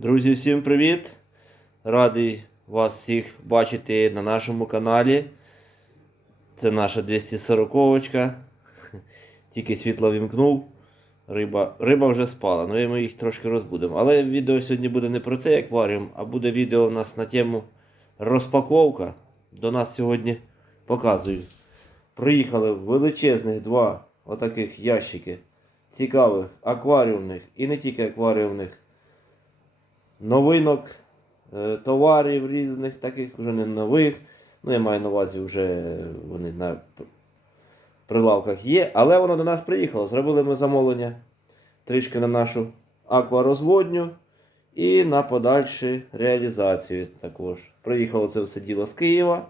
Друзі, всім привіт! Радий вас всіх бачити на нашому каналі. Це наша 240-очка. Тільки світло вімкнув. Риба, риба вже спала, ну і ми їх трошки розбудемо. Але відео сьогодні буде не про цей акваріум, а буде відео у нас на тему розпаковка. До нас сьогодні показую. Приїхали величезних два отаких ящики цікавих акваріумних і не тільки акваріумних новинок, е, товарів різних, таких вже не нових. Ну, я маю на увазі, вже вони на прилавках є. Але воно до нас приїхало. Зробили ми замовлення трішки на нашу акварозводню і на подальшу реалізацію також. Приїхало це все діло з Києва.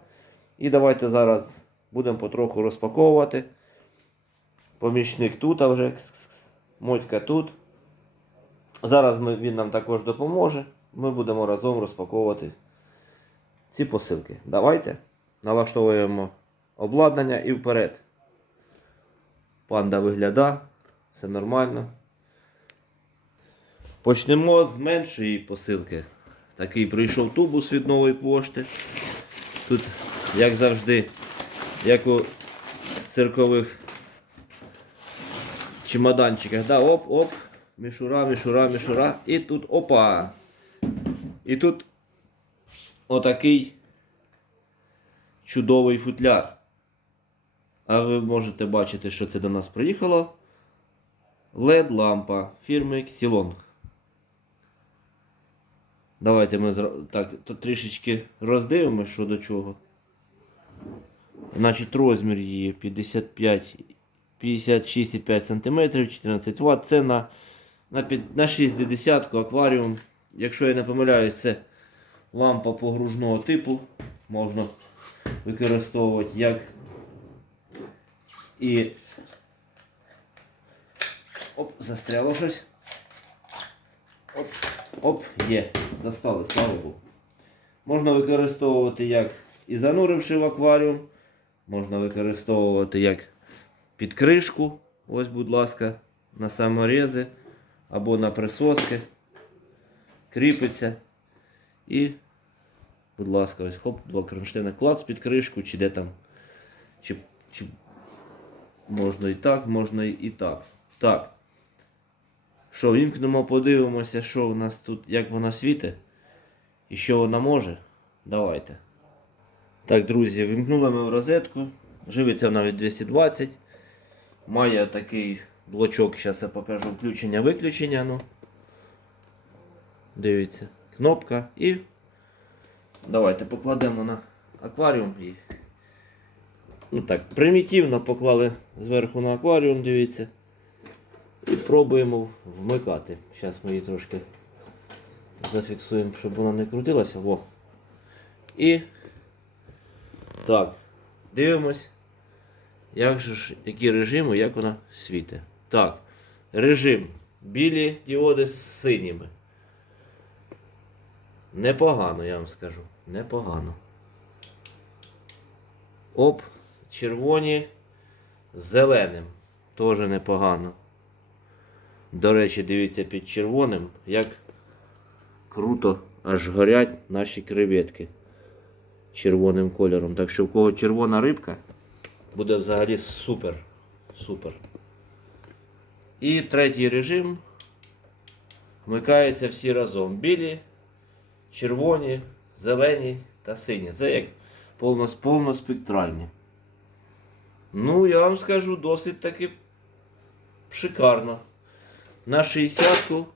І давайте зараз будемо потроху розпаковувати. Помічник тут, а вже. Мотька тут. Зараз ми, він нам також допоможе. Ми будемо разом розпаковувати ці посилки. Давайте налаштовуємо обладнання і вперед. Панда вигляда, все нормально. Почнемо з меншої посилки. Такий прийшов тубус від нової пошти. Тут, як завжди, як у циркових чемоданчиках. Да, оп, оп. Мішура, мішура, мішура. І тут опа. І тут отакий чудовий футляр. А ви можете бачити, що це до нас приїхало. LED лампа фірми Xilong. Давайте ми так, то трішечки роздивимо, що до чого. Значить, розмір її 55 56,5 см, 14 Вт. Це на, на, під- на 60 акваріум. Якщо я не помиляюсь, це лампа погружного типу. Можна використовувати як і. Оп, застряло щось. Оп, оп, є. Достали, слава Богу. Можна використовувати як і зануривши в акваріум. Можна використовувати як під кришку, ось, будь ласка, на саморези або на присоски. Кріпиться. І, будь ласка, ось хоп, два кронштейна клац під кришку, чи де там. Чи, чи можна і так, можна і так. Так. Що, вімкнемо, подивимося, що у нас тут, як вона світить і що вона може. Давайте. Так, друзі, вімкнули ми в розетку. Живиться вона від 220. Має такий блочок, зараз я покажу включення-виключення. Ну. Дивіться, кнопка і давайте покладемо на акваріум. І... Ну так, примітивно поклали зверху на акваріум, дивіться. І пробуємо вмикати. Зараз ми її трошки зафіксуємо, щоб вона не крутилася. Во. І так, дивимось. Як же ж, які режими, як вона світить. Так, режим. Білі діоди з синіми. Непогано, я вам скажу. Непогано. Оп, червоні з зеленим. Теж непогано. До речі, дивіться під червоним, як круто аж горять наші креветки червоним кольором. Так що в кого червона рибка, буде взагалі супер. Супер. І третій режим. Вмикаються всі разом. Білі, червоні, зелені та сині. Це як повноспектральні. Ну, я вам скажу, досить таки шикарно. На 60-ку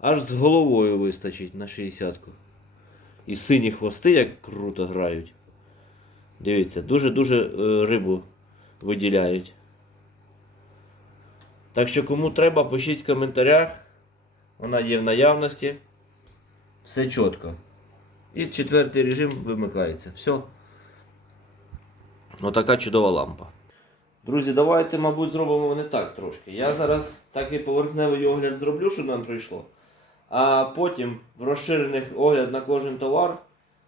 аж з головою вистачить на 60-ку. І сині хвости як круто грають. Дивіться, дуже-дуже е, рибу виділяють. Так що кому треба, пишіть в коментарях. Вона є в наявності. Все чітко. І четвертий режим вимикається. Все. Отака чудова лампа. Друзі, давайте, мабуть, зробимо не так трошки. Я зараз такий поверхневий огляд зроблю, що нам прийшло. А потім в розширених огляд на кожен товар.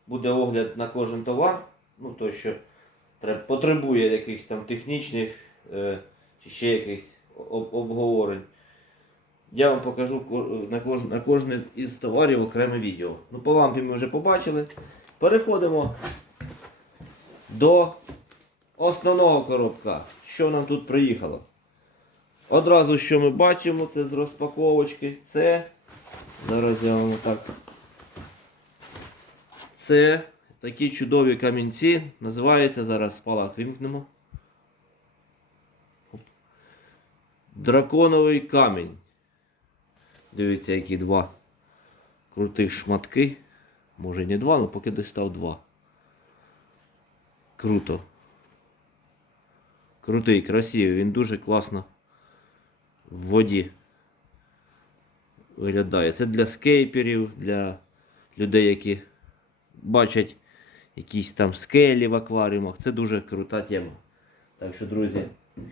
Буде огляд на кожен товар. Ну, той, що потребує якихось там технічних е, чи ще якихось обговорень. Я вам покажу на кожен, на кожне із товарів окреме відео. Ну, по лампі ми вже побачили. Переходимо до основного коробка. Що нам тут приїхало? Одразу, що ми бачимо, це з розпаковочки. Це. Зараз я вам так. Це такі чудові камінці. Називається зараз спалах вимкнемо. Оп. Драконовий камінь. Дивіться, які два крутих шматки. Може не два, але поки десь став два. Круто. Крутий, красивий, він дуже класно в воді виглядає. Це для скейперів, для людей, які бачать якісь там скелі в акваріумах. Це дуже крута тема. Так що, друзі,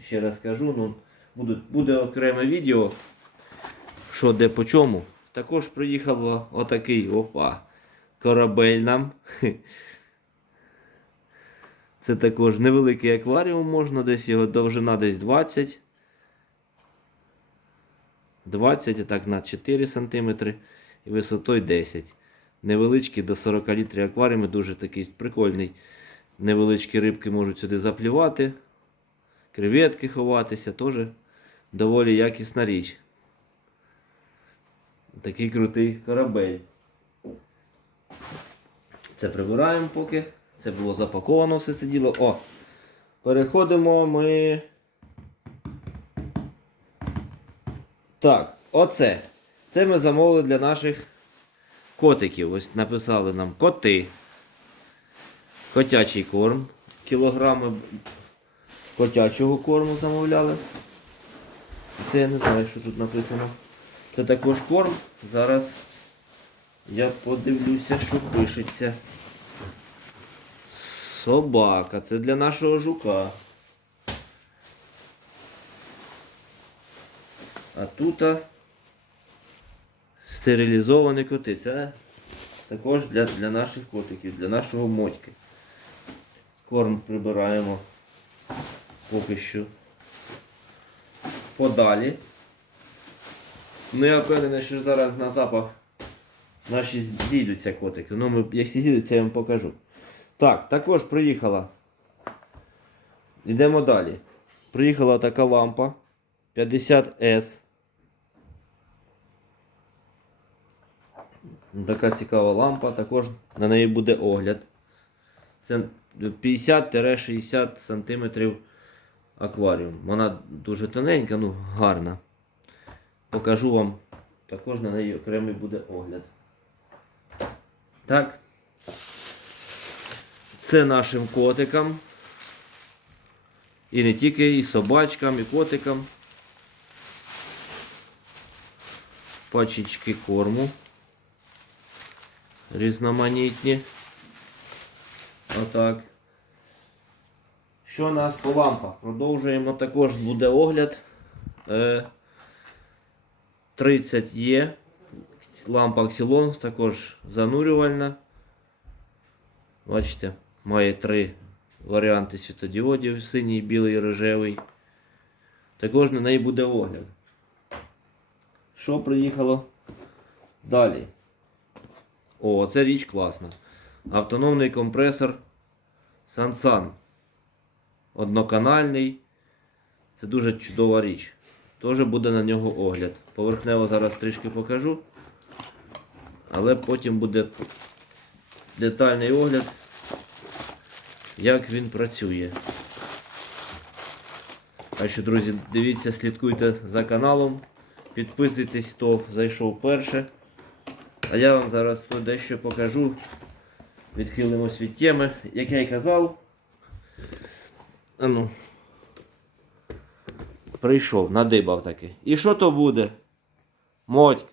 ще раз кажу, ну, буде, буде окреме відео, що де по чому. Також приїхало отакий опа, корабель нам. Це також невеликий акваріум, можна десь його довжина десь 20. 20, а так на 4 см і висотою 10 Невеличкі до 40 літрів акваріуми, дуже такий прикольний. Невеличкі рибки можуть сюди заплівати, креветки ховатися, теж доволі якісна річ. Такий крутий корабель. Це прибираємо поки. Це було запаковано все це діло. О! Переходимо ми. Так, оце. Це ми замовили для наших котиків. Ось написали нам коти. Котячий корм. Кілограми котячого корму замовляли. Це я не знаю, що тут написано. Це також корм. Зараз я подивлюся, що пишеться. Собака. Це для нашого жука. А тут стерилізовані коти. Це також для, для наших котиків, для нашого мотьки. Корм прибираємо поки що подалі. Ну я впевнений, що зараз на запах наші зійдуться котики. Ну, ми, як зійдуться, я вам покажу. Так, також приїхала. Йдемо далі. Приїхала така лампа 50S. Така цікава лампа, також на неї буде огляд. Це 50-60 см акваріум. Вона дуже тоненька, ну гарна. Покажу вам, також на неї окремий буде огляд. Так. Це нашим котикам. І не тільки і собачкам, і котикам. Пачечки корму. Різноманітні. Отак. Що у нас по лампах? Продовжуємо також буде огляд. Е, 30 є. Лампа Xylon також занурювальна. Бачите, має три варіанти світодіодів: синій, білий рожевий. Також на неї буде огляд. Що приїхало далі? О, це річ класна. Автономний компресор Sansan. Одноканальний. Це дуже чудова річ. Теж буде на нього огляд. Поверхнево зараз трішки покажу. Але потім буде детальний огляд, як він працює. А що, друзі, дивіться, слідкуйте за каналом. Підписуйтесь, хто зайшов перше. А я вам зараз тут дещо покажу. Відхилимось від теми. Як я й казав. Ну. Прийшов, надибав таки. І що то буде? Мотька.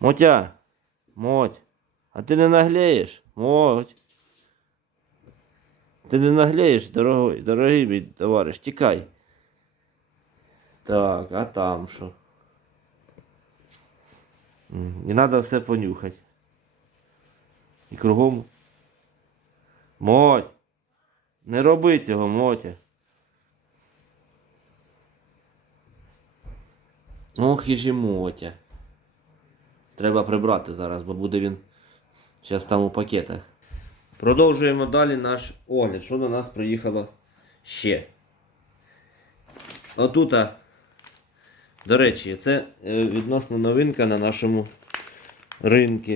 Мотя. Моть. А ти не наглеєш? Моть. Ти не наглеєш, дорогой, дорогий мій товариш, тікай. Так, а там що? І треба все понюхати. І кругом. Моть. Не роби цього, Мотя. Ох і жімотя. Треба прибрати зараз, бо буде він зараз там у пакетах. Продовжуємо далі наш огляд. Що до нас приїхало ще? Отута, до речі, це е, відносно новинка на нашому ринку.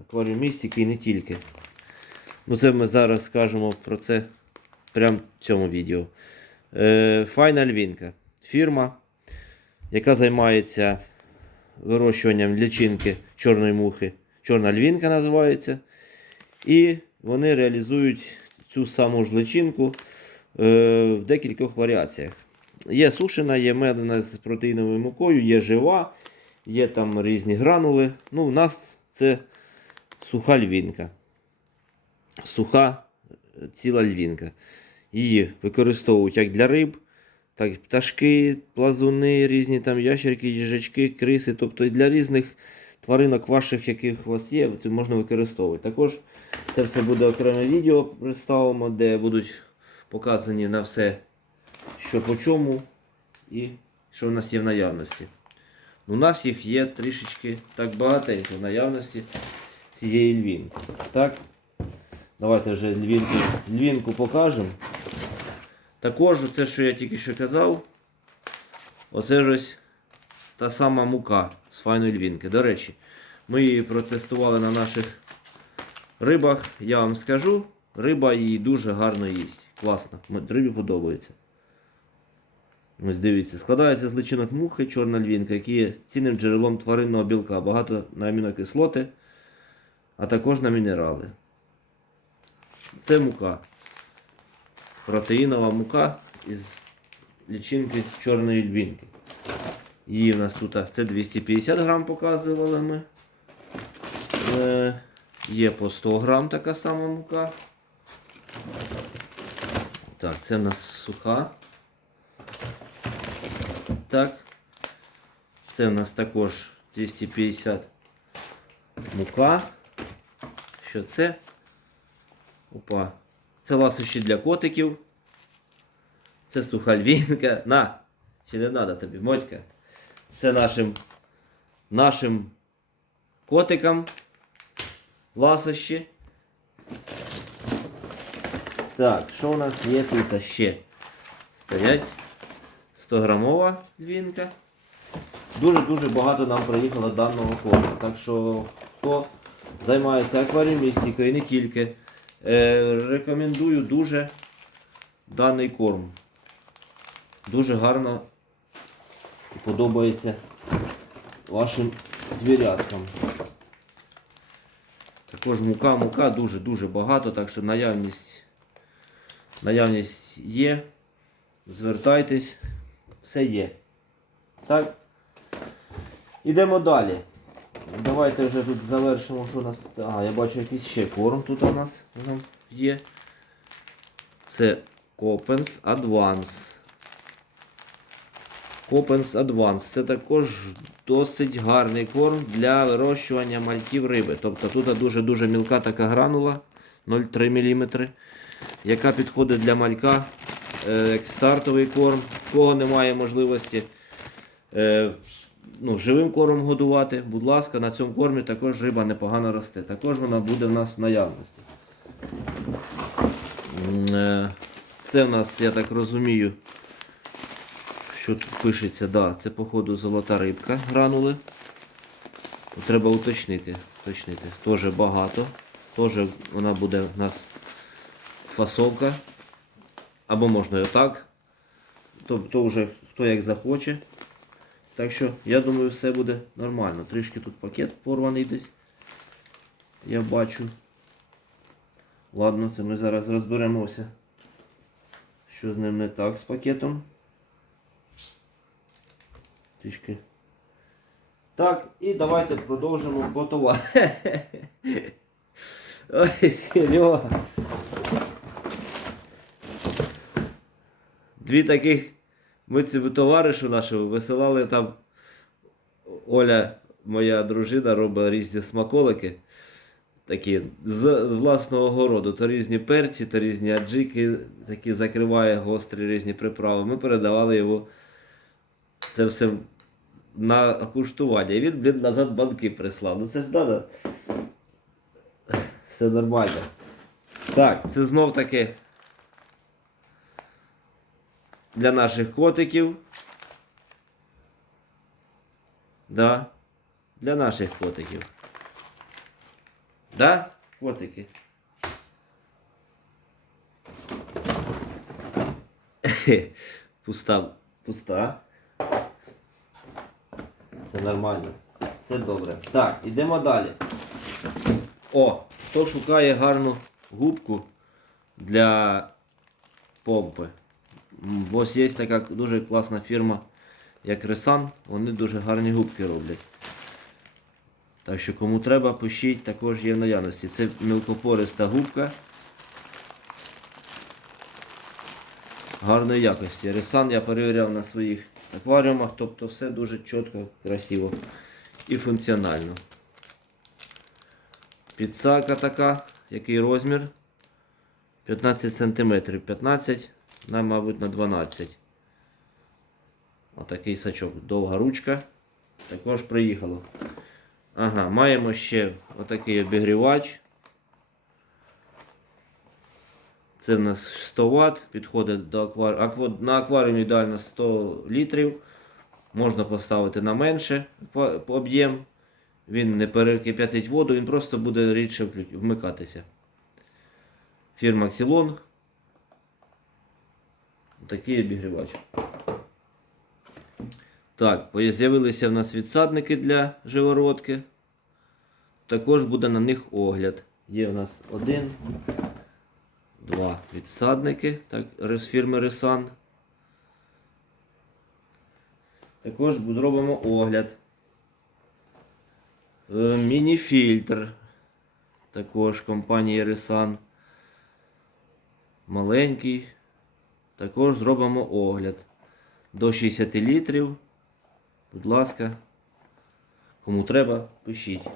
Акваріумістики і не тільки. Ну, це ми зараз скажемо про це прямо в цьому відео. Е, Файна Львінка. Фірма, яка займається вирощуванням лічинки чорної мухи. Чорна львінка називається. І вони реалізують цю саму ж личинку е, в декількох варіаціях. Є сушена, є медена з протеїновою мукою, є жива, є там різні гранули. Ну, у нас це суха львінка. Суха ціла львінка. Її використовують як для риб, так і пташки, плазуни, різні там ящерки, їжачки, криси. Тобто і для різних тваринок ваших, яких у вас є, це можна використовувати. Також це все буде окреме відео представимо, де будуть показані на все, що по чому і що в нас є в наявності. У нас їх є трішечки так багатенько в наявності цієї львінки. Так? Давайте вже львінку, львінку покажемо. Також це, що я тільки що казав, оце ж ось та сама мука з файної львінки. До речі, ми її протестували на наших рибах. Я вам скажу, риба її дуже гарно їсть. Класно. Рибі подобається. Ось дивіться, складається з личинок мухи, чорна львінка, які є цінним джерелом тваринного білка, багато на амінокислоти, а також на мінерали. Це мука. Протеїнова мука із лічинки чорної львінки. Її в нас тут це 250 грам показували ми. Е, є по 100 грам така сама мука. Так, це в нас суха. Так. Це у нас також 250 мука. Що це? Опа. Це ласощі для котиків. Це суха львінка. На! Чи не треба тобі, Мотька? Це нашим нашим котикам ласощі. Так, що у нас є тут ще? Стоять 100 грамова львінка. Дуже-дуже багато нам приїхало даного корму. Так що хто займається акваріумістикою не тільки, е, рекомендую дуже даний корм. Дуже гарно подобається вашим звіряткам. Також мука, мука дуже-дуже багато, так що наявність, наявність є. Звертайтесь, все є. Так. Ідемо далі. Давайте вже тут завершимо, що у нас. Ага, я бачу якийсь ще корм тут у нас є. Це Copens Advance. Copens Advance. Це також досить гарний корм для вирощування мальків риби. Тобто тут дуже-дуже мілка така гранула 0,3 мм, яка підходить для малька е, як стартовий корм. В Кого немає можливості е, ну, живим кормом годувати, будь ласка, на цьому кормі також риба непогано росте. Також вона буде в нас в наявності. Е, Це в нас, я так розумію, що тут пишеться, да, це походу золота рибка гранули. Треба уточнити. уточнити. Теж багато. Теж вона буде в нас фасовка. Або можна і отак. Тобто вже хто як захоче. Так що, я думаю, все буде нормально. Трішки тут пакет порваний десь. Я бачу. Ладно, це ми зараз розберемося. Що з ним не так з пакетом. Трішки. Так, і давайте продовжимо по товару. Ой, Серега. Дві таких ми ці товаришу нашого висилали там. Оля, моя дружина, робить різні смаколики. Такі з, з власного городу. То різні перці, то різні аджики, такі закриває гострі різні приправи. Ми передавали його це все на куштування. І він, блін, назад банки прислав. Ну це ж треба. Все нормально. Так, це знов таки для наших котиків. Да. Для наших котиків. Да? Котики. Пуста. Пуста. Це нормально. Все добре. Так, ідемо далі. О, хто шукає гарну губку для помпи. Ось є така дуже класна фірма, як Ресан. Вони дуже гарні губки роблять. Так що кому треба, пишіть, також є в наявності. Це мілкопориста губка. Гарної якості. Ресан я перевіряв на своїх акваріумах, тобто все дуже чітко, красиво і функціонально. Підсака така, який розмір? 15 см. 15 на, мабуть, на 12. Отакий сачок. Довга ручка. Також приїхало. Ага, маємо ще отакий обігрівач. Це в нас 100 Вт, підходить до акваріуму. На акваріумі ідеально 100 літрів. Можна поставити на менше об'єм. Він не перекип'ятить воду, він просто буде рідше вмикатися. Фірма Xilong. Такий обігрівач. Так, з'явилися в нас відсадники для живородки. Також буде на них огляд. Є у нас один, два відсадники так, з фірми Resan. Також зробимо огляд. Е, Міні-фільтр. Також компанії Resan. Маленький. Також зробимо огляд. До 60 літрів. Будь ласка. Кому треба, пишіть.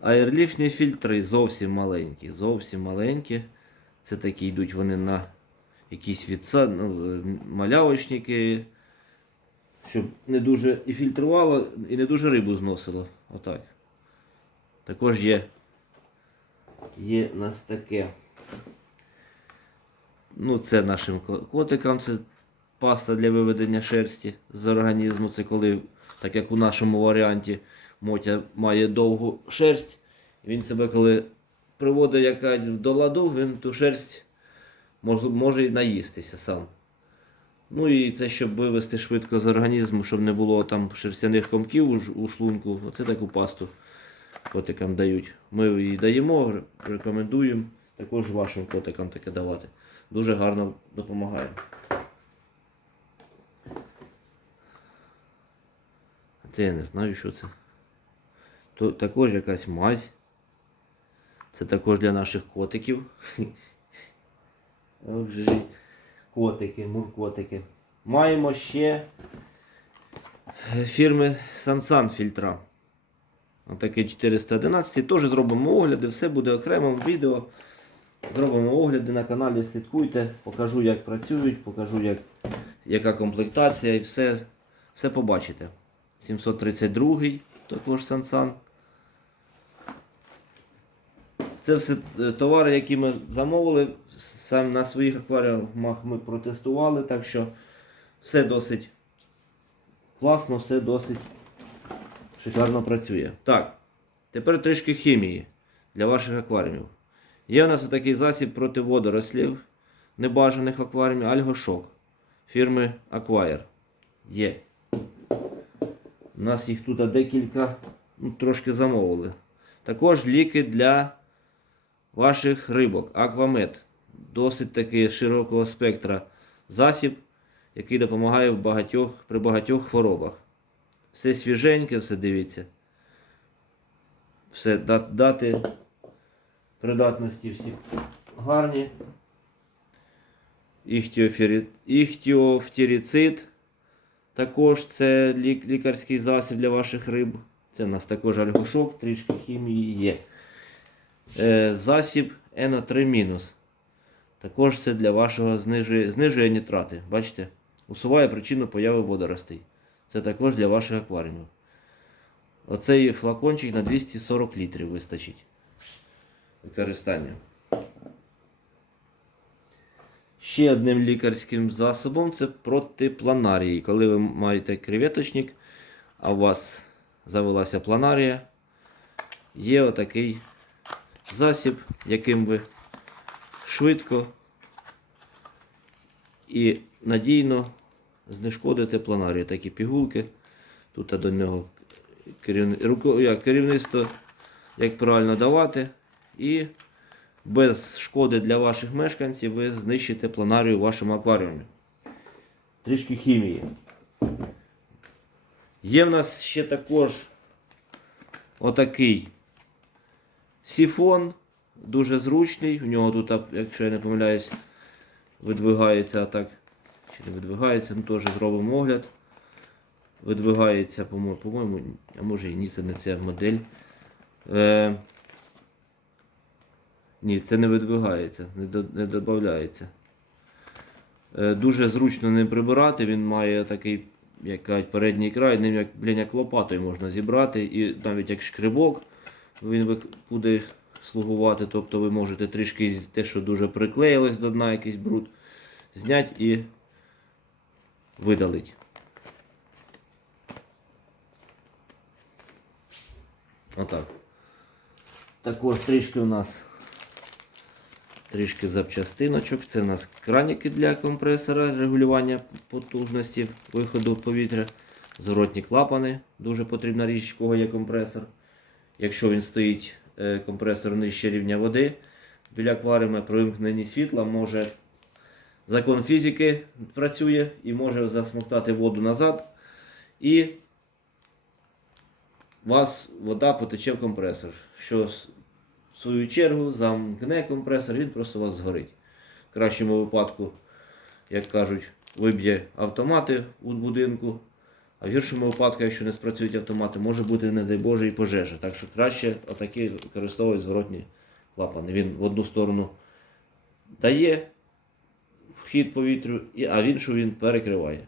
Аерліфтні фільтри зовсім маленькі. Зовсім маленькі. Це такі йдуть вони на якісь відсад... ну, е, малявочники. Щоб не дуже і фільтрувало, і не дуже рибу зносило. Отак. Також є. Є нас таке. Ну, це нашим котикам, це паста для виведення шерсті з організму. Це коли, так як у нашому варіанті, Мотя має довгу шерсть. Він себе, коли приводить яка до ладу, він ту шерсть може, може наїстися сам. Ну і це щоб вивести швидко з організму, щоб не було там шерстяних комків у шлунку. Оце таку пасту котикам дають. Ми її даємо, рекомендуємо також вашим котикам таке давати. Дуже гарно допомагає. Це я не знаю, що це. То, також якась мазь. Це також для наших котиків. Отже, котики, муркотики. Маємо ще е, фірми Sansan фільтра. Отаке 411. Теж зробимо огляди, все буде окремо в відео. Зробимо огляди на каналі, слідкуйте, покажу, як працюють, покажу, як, яка комплектація і все, все побачите. 732 також Сансан. Це все е, товари, які ми замовили. Сам на своїх акваріумах ми протестували, так що все досить класно, все досить шикарно працює. Так, тепер трішки хімії для ваших акваріумів. Є у нас такий засіб проти водорослів небажаних в акваріумі Альгошок фірми Acquire. Є. У нас їх тут декілька, ну, трошки замовили. Також ліки для ваших рибок. Аквамед. Досить таки широкого спектра засіб, який допомагає в багатьох, при багатьох хворобах. Все свіженьке, все дивіться. Все дати придатності всі гарні. Іхтіофері- Також це лік- лікарський засіб для ваших риб. Це у нас також альгошок, трішки хімії є. Е, засіб НО3-. Також це для вашого знижує, знижує нітрати. Бачите? усуває причину появи водоростей. Це також для ваших акваріумів. Оцей флакончик на 240 літрів вистачить. Використання. Ще одним лікарським засобом це проти планарії. Коли ви маєте креветочник, а у вас завелася планарія, є отакий засіб, яким ви швидко і надійно знешкодите планарію. Такі пігулки. Тут до нього керівни... керівництво, як правильно давати. І без шкоди для ваших мешканців ви знищите планарію в вашому акваріумі. Трішки хімії. Є в нас ще також отакий сіфон, дуже зручний. У нього тут, якщо я не помиляюсь, видвигається так. Чи не видвигається, ну теж зробимо огляд. Видвигається, по-моєму, по-моєму, а може і ні, це не ця модель. Е, ні, це не видвигається, не, до, не додається. Е, дуже зручно ним прибирати, він має такий як кажуть, передній край, ним як, блін, як лопатою можна зібрати, і навіть як шкрибок він буде слугувати. Тобто ви можете трішки з- те, що дуже приклеїлось до дна, якийсь бруд, зняти і видалити. Отак. Також трішки у нас трішки запчастиночок. Це у нас краніки для компресора, регулювання потужності виходу повітря, зворотні клапани. Дуже потрібна річ, кого є компресор. Якщо він стоїть е, компресор нижче рівня води біля акваріума, при вимкненні світла може закон фізики працює і може засмоктати воду назад. І у вас вода потече в компресор, що в свою чергу замкне компресор, він просто вас згорить. В кращому випадку, як кажуть, виб'є автомати у будинку, а в гіршому випадку, якщо не спрацюють автомати, може бути, не дай Боже, і пожежа. Так що краще отакі використовують зворотні клапани. Він в одну сторону дає вхід повітрю, а в іншу він перекриває.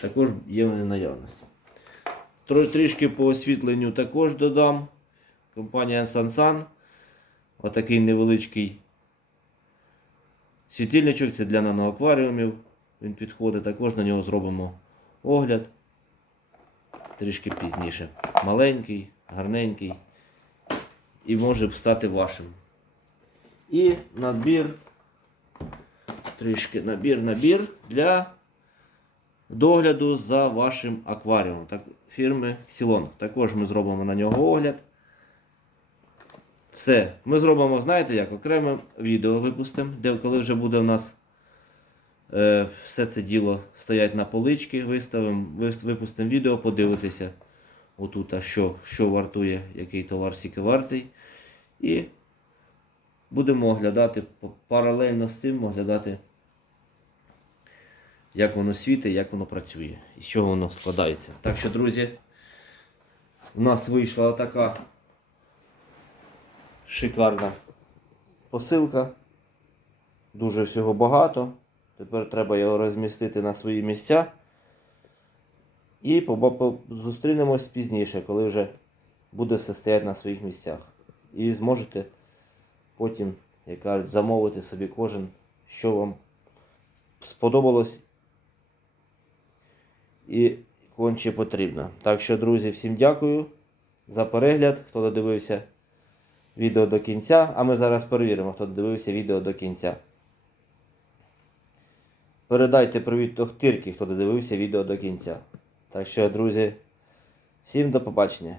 Також є в наявності. Трішки по освітленню також додам. Компанія Sansan. Отакий невеличкий світильничок, це для наноакваріумів. Він підходить, також на нього зробимо огляд. Трішки пізніше. Маленький, гарненький. І може стати вашим. І набір. Трішки набір, набір для догляду за вашим акваріумом так, фірми Xylon. Також ми зробимо на нього огляд. Все. Ми зробимо, знаєте як, окреме відео випустимо, де коли вже буде у нас е, все це діло стоять на полички, виставимо, випустимо відео, подивитися отут, а що, що вартує, який товар скільки вартий. І будемо оглядати паралельно з тим оглядати як воно світить, як воно працює і з чого воно складається. Так що, друзі, у нас вийшла така шикарна посилка. Дуже всього багато. Тепер треба його розмістити на свої місця. І зустрінемось пізніше, коли вже буде все стояти на своїх місцях. І зможете потім, як кажуть, замовити собі кожен, що вам сподобалось і конче потрібно. Так що, друзі, всім дякую за перегляд, хто додивився відео до кінця. А ми зараз перевіримо, хто додивився відео до кінця. Передайте привіт Тохтирки, хто додивився відео до кінця. Так що, друзі, всім до побачення.